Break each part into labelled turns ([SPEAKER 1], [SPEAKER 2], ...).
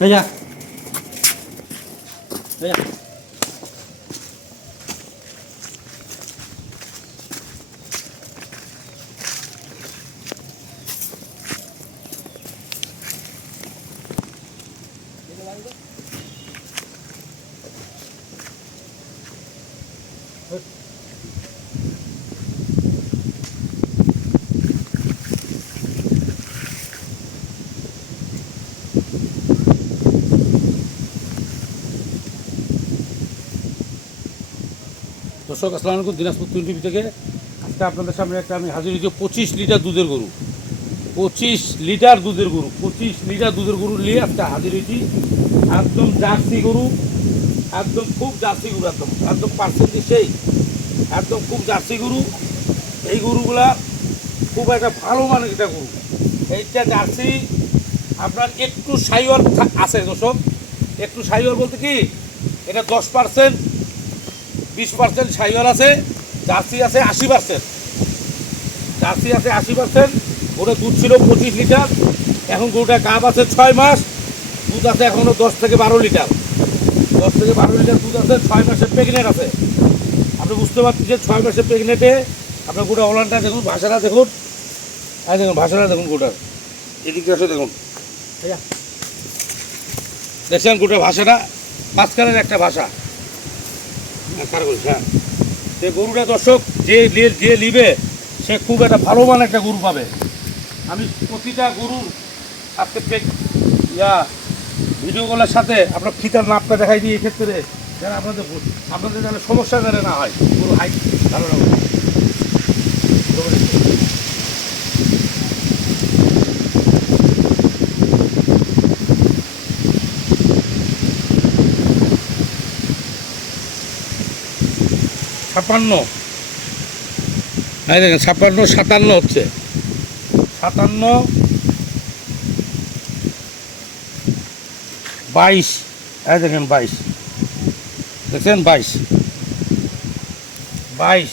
[SPEAKER 1] এই যা এই যা দর্শক, আসসালামু আলাইকুম, দিনাজপুর টিভি থেকে। আজকে আপনাদের সামনে একটা আমি হাজির হয়েছি, পঁচিশ লিটার দুধের গরু। পঁচিশ লিটার দুধের গরু, পঁচিশ লিটার দুধের গরু নিয়ে আজকে হাজির হয়েছি। একদম জার্সি গরু, একদম খুব জার্সি গরু, একদম একদম পার্সেন্টেজ সেই। একদম খুব জার্সি গরু। এই গরুগুলা খুব একটা ভালো মানের একটা গরু। এইটা জার্সি, আপনার একটু সাইওয়ার আছে দর্শক। একটু সাইওয়ার বলতে কি, এটা দশ পার্সেন্ট বিশ পার্সেন্ট সাইওয়াল আছে জার্সি আছে আশি পার্সেন্ট জার্সি আছে আশি পার্সেন্ট ওটা দুধ ছিল পঁচিশ লিটার এখন গরুটা গাব আছে ছয় মাস দুধ আছে এখনও দশ থেকে বারো লিটার। দশ থেকে বারো লিটার দুধ আছে ছয় মাসের প্রেগনেন্ট আছে। আপনি বুঝতে পারছেন যে ছয় মাসের প্রেগনেন্টে আপনার গোটা ওলানটা দেখুন ভাষাটা দেখুন। আর দেখুন ভাষাটা দেখুন গোটার এদিকে আসে দেখুন। এই যা। দেখছেন গোটা ভাষাটা? মাঝখানের একটা ভাষা। হ্যাঁ, হ্যাঁ। গরুটা দর্শক যে যে- নিবে সে খুব একটা ভালো মান একটা গরু পাবে। আমি প্রতিটা গরুর আজকে ইয়া ভিডিওগুলোর সাথে আপনার ফিতার নাপটা দেখাই দিই এক্ষেত্রে। যেন আপনাদের আপনাদের যেন সমস্যা যেন না হয়। গরু হাইট ভালো ছাপান্ন এই দেখেন ছাপান্ন সাতান্ন হচ্ছে। সাতান্ন, বাইশ। এই দেখেন, বাইশ। দেখছেন, বাইশ। বাইশ।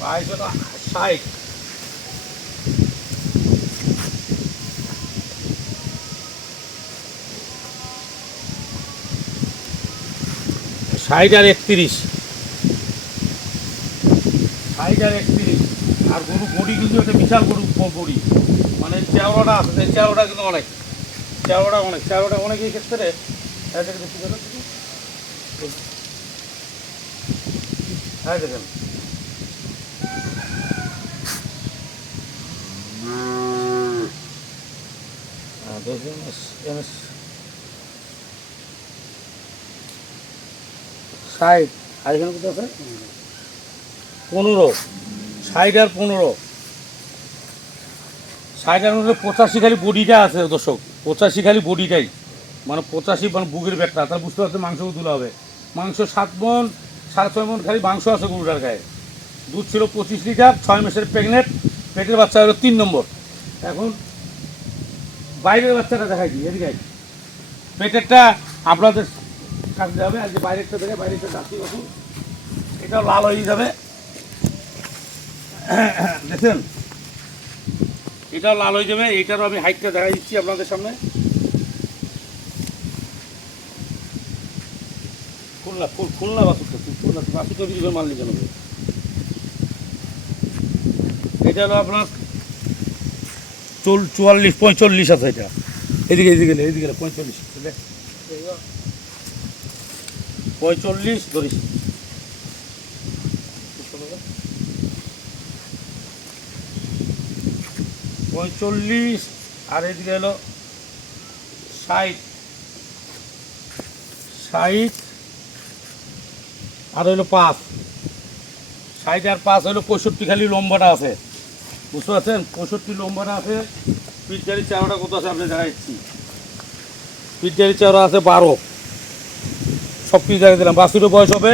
[SPEAKER 1] বাইশ ষাট। ষাট আর একত্রিশ। ষাট আর একত্রিশ। আর গরু বড়ি কিন্তু একটা বিশাল গরু বড়ি মানে চেওড়াটা আছে চেওড়াটা কিন্তু অনেক। চেওড়াটা অনেক চেওড়াটা অনেক এই ক্ষেত্রে। হ্যাঁ দেখেন দেখেন তো। এই দেখেন হ্যাঁ, দেখেন এস- এস- ষাট আর কত আছে? পনেরো। ষাট আর পনেরো। ষাট আর মধ্যে পঁচাশি খালি বডিটা আছে দর্শক। পঁচাশি খালি বডিটাই। মানে পঁচাশি মানে বুকের ব্যাটটা। তার বুঝতে পারছে মাংস তুলা হবে। মাংস সাত মন, সাড়ে ছয় মন খালি মাংস আছে গরুটার গায়ে। দুধ ছিল পঁচিশ লিটার, ছয় মাসের প্রেগনেন্ট পেটের বাচ্চা হলো তিন নম্বর। এখন বাইরের বাচ্চাটা দেখাই দিই, এদিকে পেটেরটা আপনাদের কাটতে হবে, আর যে বাইরেরটা থেকে বাইরেরটা ডাকি বসুন এটাও লাল হয়ে যাবে। দেখেন এটাও লাল হয়ে যাবে। এটারও আমি হাইটটা দেখা দিচ্ছি আপনাদের সামনে। খুলনা খুলনা বাসুরটা খুলনা বাসুরটা করে মাল নিতে হবে এটা আপনার চল চুয়াল্লিশ পঁয়তাল্লিশ আছে এটা। এদিকে এদিকে এদিকে পঁয়তাল্লিশ দেখ পঁয়তাল্লিশ ধরিস। পঁয়তাল্লিশ, আর এদিকে হলো ষাট। ষাট, আর হলো পাঁচ। ষাট আর পাঁচ হলো পঁয়ষট্টি, খালি লম্বাটা আছে। বুঝতে পারছেন? পঁয়ষট্টি লম্বাটা আছে। পিঠজারি চারোটা কত আছে? আপনি দেখাচ্ছি। পিঠজারি চারো আছে বারো। সব কিছু দেখা দিলাম। বাছুরের বয়স হবে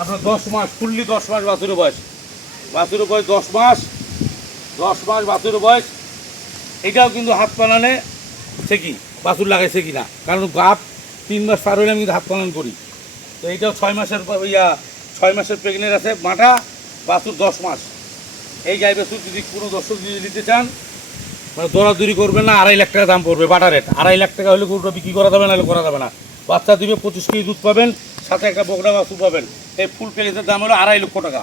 [SPEAKER 1] আপনার দশ মাস ফুললি দশ মাস বাছুরের বয়স। বাছুরের বয়স দশ মাস দশ মাস বাছুরের বয়স। এটাও কিন্তু হাত পালানে সেকি বাছুর লাগাইছে কি না কারণ গাপ তিন মাস পার হলে আমি কিন্তু হাত পালন করি। তো এইটাও ছয় মাসের ইয়া, ছয় মাসের প্রেগনেন্ট আছে মাটা বাছুর দশ মাস। এই গাই বাছুর যদি কোনো দর্শক যদি নিতে চান মানে দরাদরি করবে না, আড়াই লাখ টাকা দাম পড়বে বাটা রেট। আড়াই লাখ টাকা হলে গরুটা বিক্রি করা যাবে না হলে করা যাবে না। বাচ্চা দিবে পঁচিশ কেজি দুধ পাবেন, সাথে একটা বকরা বাছুর পাবেন। এই ফুল প্যাকেজের দাম হলো আড়াই লক্ষ টাকা।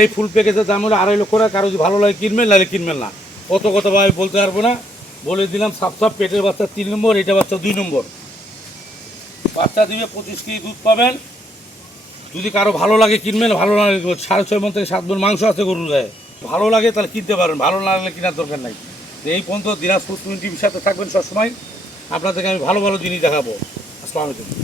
[SPEAKER 1] এই ফুল প্যাকেজের দাম হলো আড়াই লক্ষ টাকা, কারও যদি ভালো লাগে কিনবেন, নাহলে কিনবেন না। কত কত ভাবে বলতে পারব না। বলে দিলাম সাপ সাপ পেটের বাচ্চা তিন নম্বর, এটা বাচ্চা দুই নম্বর। বাচ্চা দিবে পঁচিশ কেজি দুধ পাবেন। যদি কারও ভালো লাগে কিনবেন, ভালো না লাগে সাড়ে ছয় মন থেকে সাত মন মাংস আছে গরুর গায়ে। ভালো লাগে তাহলে কিনতে পারেন ভালো না লাগলে কেনার দরকার নাই। এই পর্যন্ত দিনাজপুর টিভির সাথে থাকবেন সবসময়। আপনাদেরকে আমি ভালো ভালো জিনিস দেখাবো। আসসালামু আলাইকুম